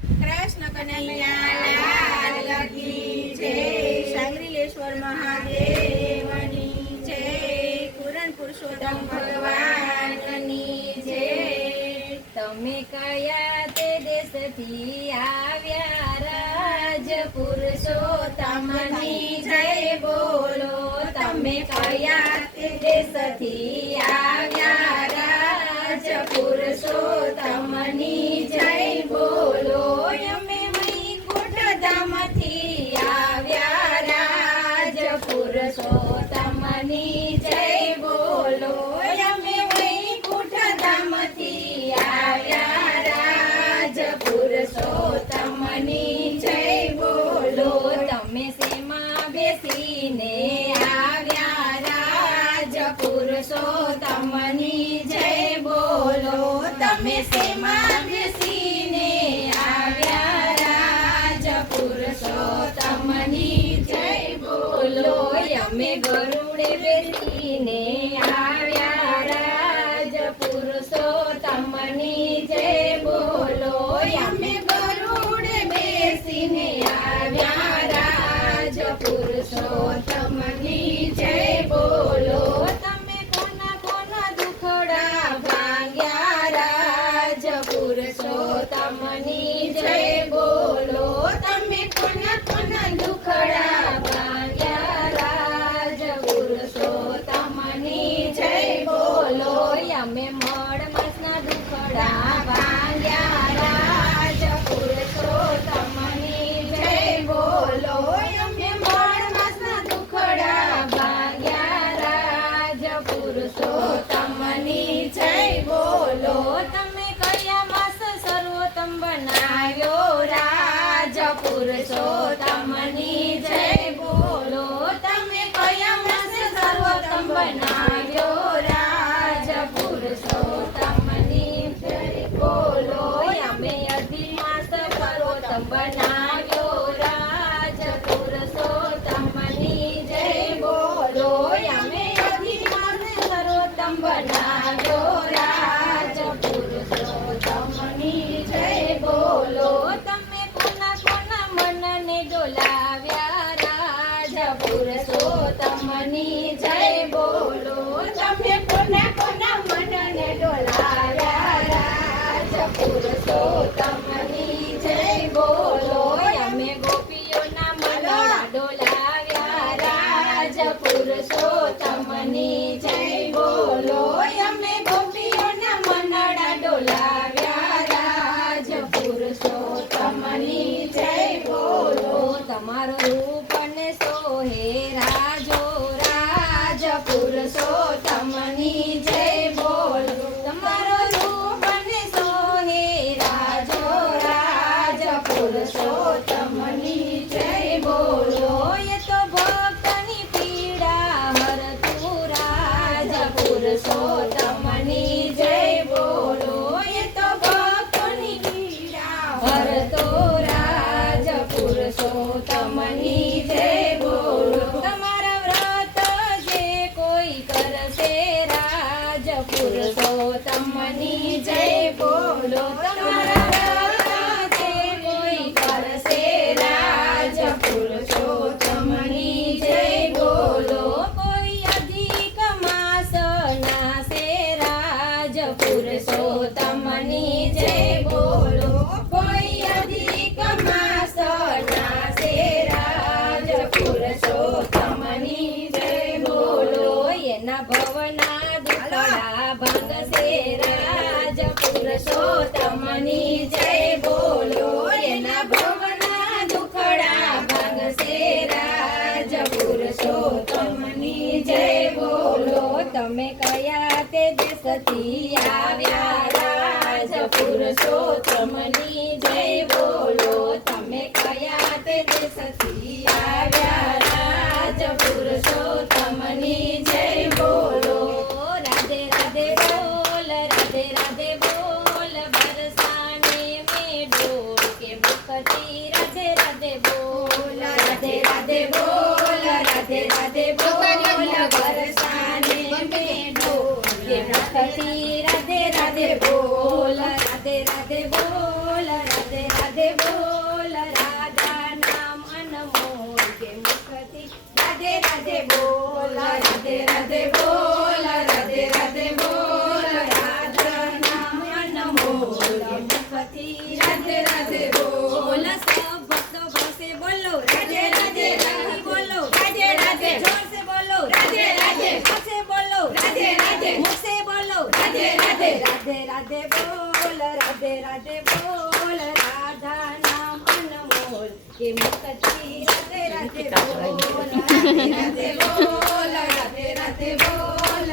કૃષ્ણ કનૈયા લાલ કી જય, સાંગરીલેશ્વર મહાદેવની જય, પૂરણ પુરુષોત્તમ ભગવાનની જય। તમે કયા તે દેશથી આવ્યા રાજ પુરુષોત્તમની જય બોલો। તમે કયા તે દેશથી આવ્યા રાજ પુરુષોત્તમની જય બોલો। અમે વૈકુંઠ ધામથી આવ્યા રાજ પુરુષોત્તમની જય બોલો। અમે વૈકુંઠ ધામથી આવ્યા રાજ પુરુષોત્તમની જય બોલો। તમે શેમાં બેસીને આવ્યા રાજ પુરુષોત્તમની જય બોલો। તમે શેમાં બેસીને આવ્યા રાજ પુરુષોત્તમની જય બોલો। અમે ગરુડે બેસીને આવ્યા રાજ પુરુષોત્તમની જય બોલો। અમે ગરુડે બેસીને આવ્યા રાજ પુરુષોત્તમની જય બોલો। તમે કોના કોના દુખડા ભાંગ્યા રાજ પુરુષોત્તમની જય બોલો। તમે કોના કોના દુખડા ભાંગ્યા રાજ પુરુષોત્તમની જય બોલો। અમે મળ માસના દુખડા ભાંગ્યા રાજ પુરુષોત્તમની જય બોલો। અમે મળ માસના દુખડા ભાંગ્યા રાજ પુરુષોત્તમની જય બોલો। તમે કયા માસ સર્વોત્તમ બનાવ્યો રાજ પુરુષોત્તમની જય બોલો। તમે કયા માસ સર્વોત્તમ બનાવ્યો રાજ પુરુષોત્તમની જય બોલો। અમે અધિક માસ સર્વોત્તમ બનાવ્યો રાજ પુરુષોત્તમની જય બોલો। અમે અધિક માસ સર્વોત્તમ બનાવ્યો રાજ પુરુષોત્તમની જય બોલો। તમે કોના કોના મનને ડોલાવ્યા રાજ પુરુષોત્તમની જય બોલો। તમે કોના કોના મનને ડોલાવ્યા રાજ પુરુષોત્તમની જય બોલો। અમે ગોપીઓના મનડા ડોલાવ્યા રાજ પુરુષોત્તમની જય બોલો। અમે ગોપીઓના મનડા ડોલાવ્યા રાજ પુરુષોત્તમની જય બોલો। તમારો રૂપ ને સોહે રાજો રાજ પુરુષોત્તમની જય બોલો। તમારો રૂપ ને સોહે રાજો રાજ પુરુષોત્તમની જય બોલો। એ તો ભક્તની પીડા હરતું રાજ પુરુષોત્તમની જય બોલો। એ તો ભક્તની પીડા હરતો રાજ પુરુષોત્તમની જય બોલો। તમારા વ્રત જે કોઈ કરશે રાજ પુરુષોત્તમની જય બોલો। તમારા વ્રત જે કોઈ કરશે રાજ પુરુષોત્તમની જય બોલો। કોઈ અધિક માસ નાસે રાજ પુરુષોત્તમની જય બોલો। કોઈ અધિક માસ નાસે રાજ પુરુષોત્તમની જય બોલો। એના ભવના દુખડા ભાંગશે રાજ પુરુષોત્તમની જય બોલો। એના ભવના દુખડા ભાંગશે રાજ પુરુષોત્તમની જય બોલો। તમે કયા તે દેશથી આવ્યા રાજ પુરુષોત્તમની જય બોલો। તમે કયા તે દેશથી આવ્યા રાજ પુરુષોત્તમની જય બોલો। રાધે રાધે બોલ, રાધે રાધે બોલ, બરસાને में डोल के मुखती राधे राधे बोल, राधे राधे बोल, राधे राधे बोल, बरसाने में डोल के मुखती राधे राधे बोल, राधे राधे बोल, राधे राधे બોલ રાધા નામ અનમોલ કે મુખથી રાધે રાધે બોલ રાધે રાધે બોલ રાધે રાધે બોલ રાધા નામ અનમોલ કે મુખથી રાધે રાધે બોલ સબ ભક્તો ભાસે બોલો રાધે રાધે રાધે બોલો રાધે રાધે જોર से बोलो राधे राधे मुख से बोलो राधे राधे मुख से बोलो राधे राधे राधे राधे बोल राधे राधे बोल राधा नाम अनमोल के मुखથી राधे राधे बोल राधे राधे बोल राधे राधे बोल